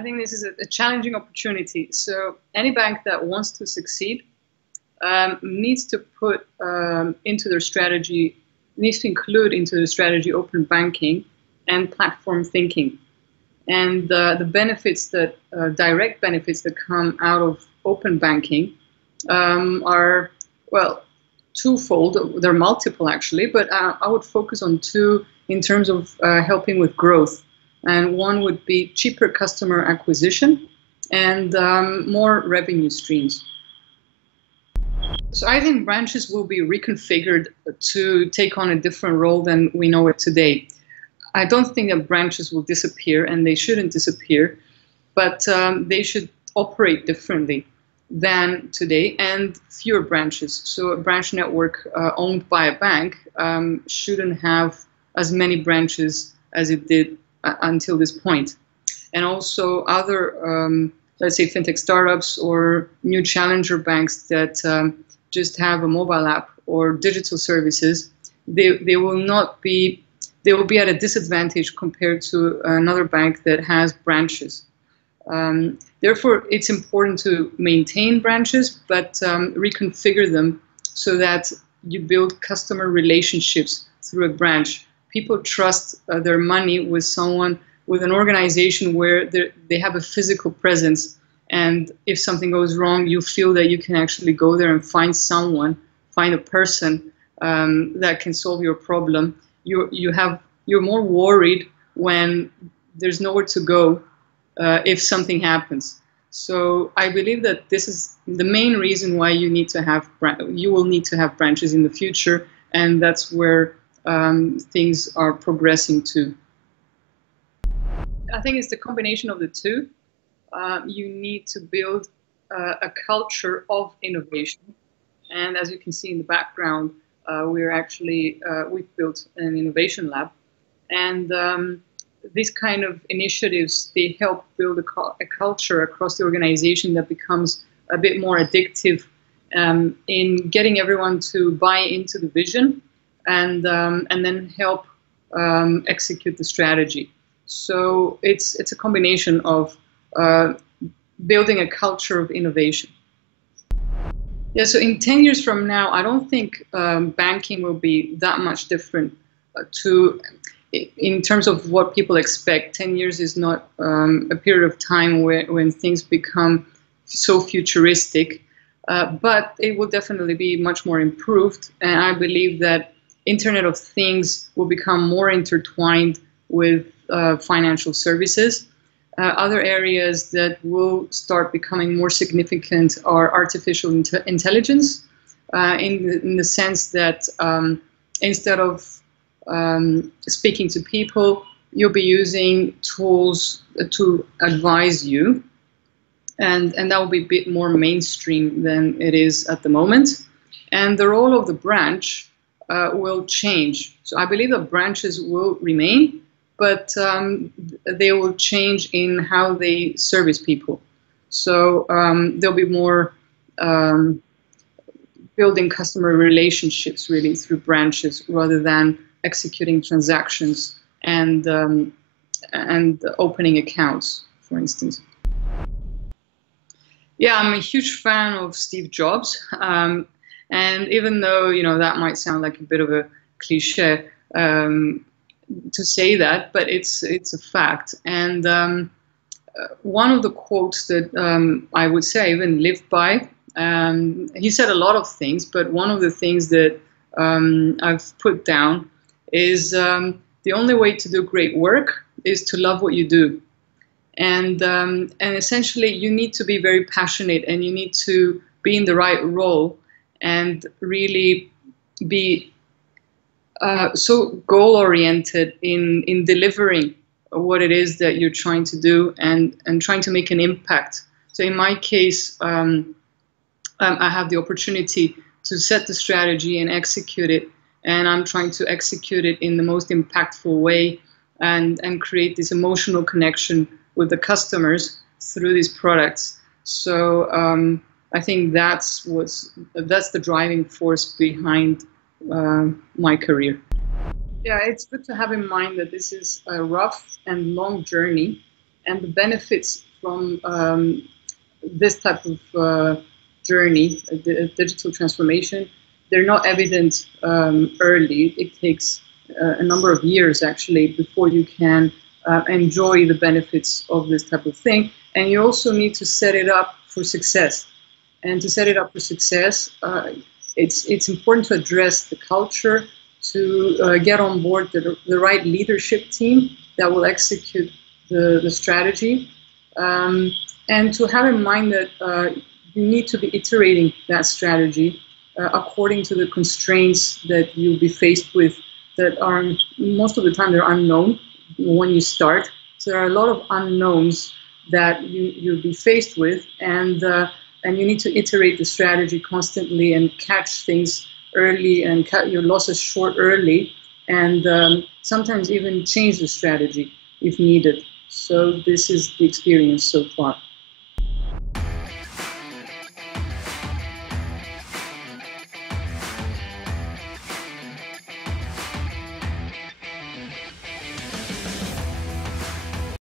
I think this is a challenging opportunity. So any bank that wants to succeed needs to put into their strategy, needs to include into the strategy open banking and platform thinking. And the benefits that, direct benefits that come out of open banking are, well, twofold. They're multiple actually, but I would focus on two in terms of helping with growth. And one would be cheaper customer acquisition and more revenue streams. So I think branches will be reconfigured to take on a different role than we know it today. I don't think that branches will disappear, and they shouldn't disappear, but they should operate differently than today, and fewer branches. So a branch network owned by a bank shouldn't have as many branches as it did until this point. And also other, let's say, fintech startups or new challenger banks that just have a mobile app or digital services, they will be at a disadvantage compared to another bank that has branches. Therefore, it's important to maintain branches, but reconfigure them so that you build customer relationships through a branch. People trust their money with someone, with an organization where they have a physical presence. And if something goes wrong, you feel that you can actually go there and find someone, find a person that can solve your problem. You're more worried when there's nowhere to go if something happens. So I believe that this is the main reason why you will need to have branches in the future, and that's where things are progressing to. I think it's the combination of the two. You need to build a culture of innovation, and as you can see in the background, we've built an innovation lab, and these kind of initiatives, they help build a culture across the organization that becomes a bit more addictive in getting everyone to buy into the vision and then help execute the strategy. So it's a combination of building a culture of innovation. Yeah, so in 10 years from now, I don't think banking will be that much different in terms of what people expect. 10 years is not a period of time when things become so futuristic, but it will definitely be much more improved. And I believe that Internet of Things will become more intertwined with financial services. Other areas that will start becoming more significant are artificial intelligence, in the sense that instead of speaking to people, you'll be using tools to advise you, and that will be a bit more mainstream than it is at the moment. And the role of the branch will change. So I believe that branches will remain, but they will change in how they service people. So there'll be more building customer relationships really through branches rather than executing transactions and opening accounts, for instance. Yeah, I'm a huge fan of Steve Jobs, and even though that might sound like a bit of a cliche to say that, but it's a fact. And one of the quotes that I would say I even lived by. He said a lot of things, but one of the things that I've put down is the only way to do great work is to love what you do. And essentially, you need to be very passionate, and you need to be in the right role and really be so goal-oriented in delivering what it is that you're trying to do and trying to make an impact. So in my case, I have the opportunity to set the strategy and execute it, and I'm trying to execute it in the most impactful way and create this emotional connection with the customers through these products. So I think that's the driving force behind my career. Yeah, it's good to have in mind that this is a rough and long journey, and the benefits from this type of journey, digital transformation, they're not evident early. It takes a number of years actually before you can enjoy the benefits of this type of thing. And you also need to set it up for success. And to set it up for success, it's important to address the culture, to get on board the right leadership team that will execute the strategy, and to have in mind that you need to be iterating that strategy according to the constraints that you'll be faced with that are, most of the time, they're unknown when you start. So there are a lot of unknowns that you'll be faced with, and you need to iterate the strategy constantly and catch things early and cut your losses short early, and sometimes even change the strategy if needed. So this is the experience so far.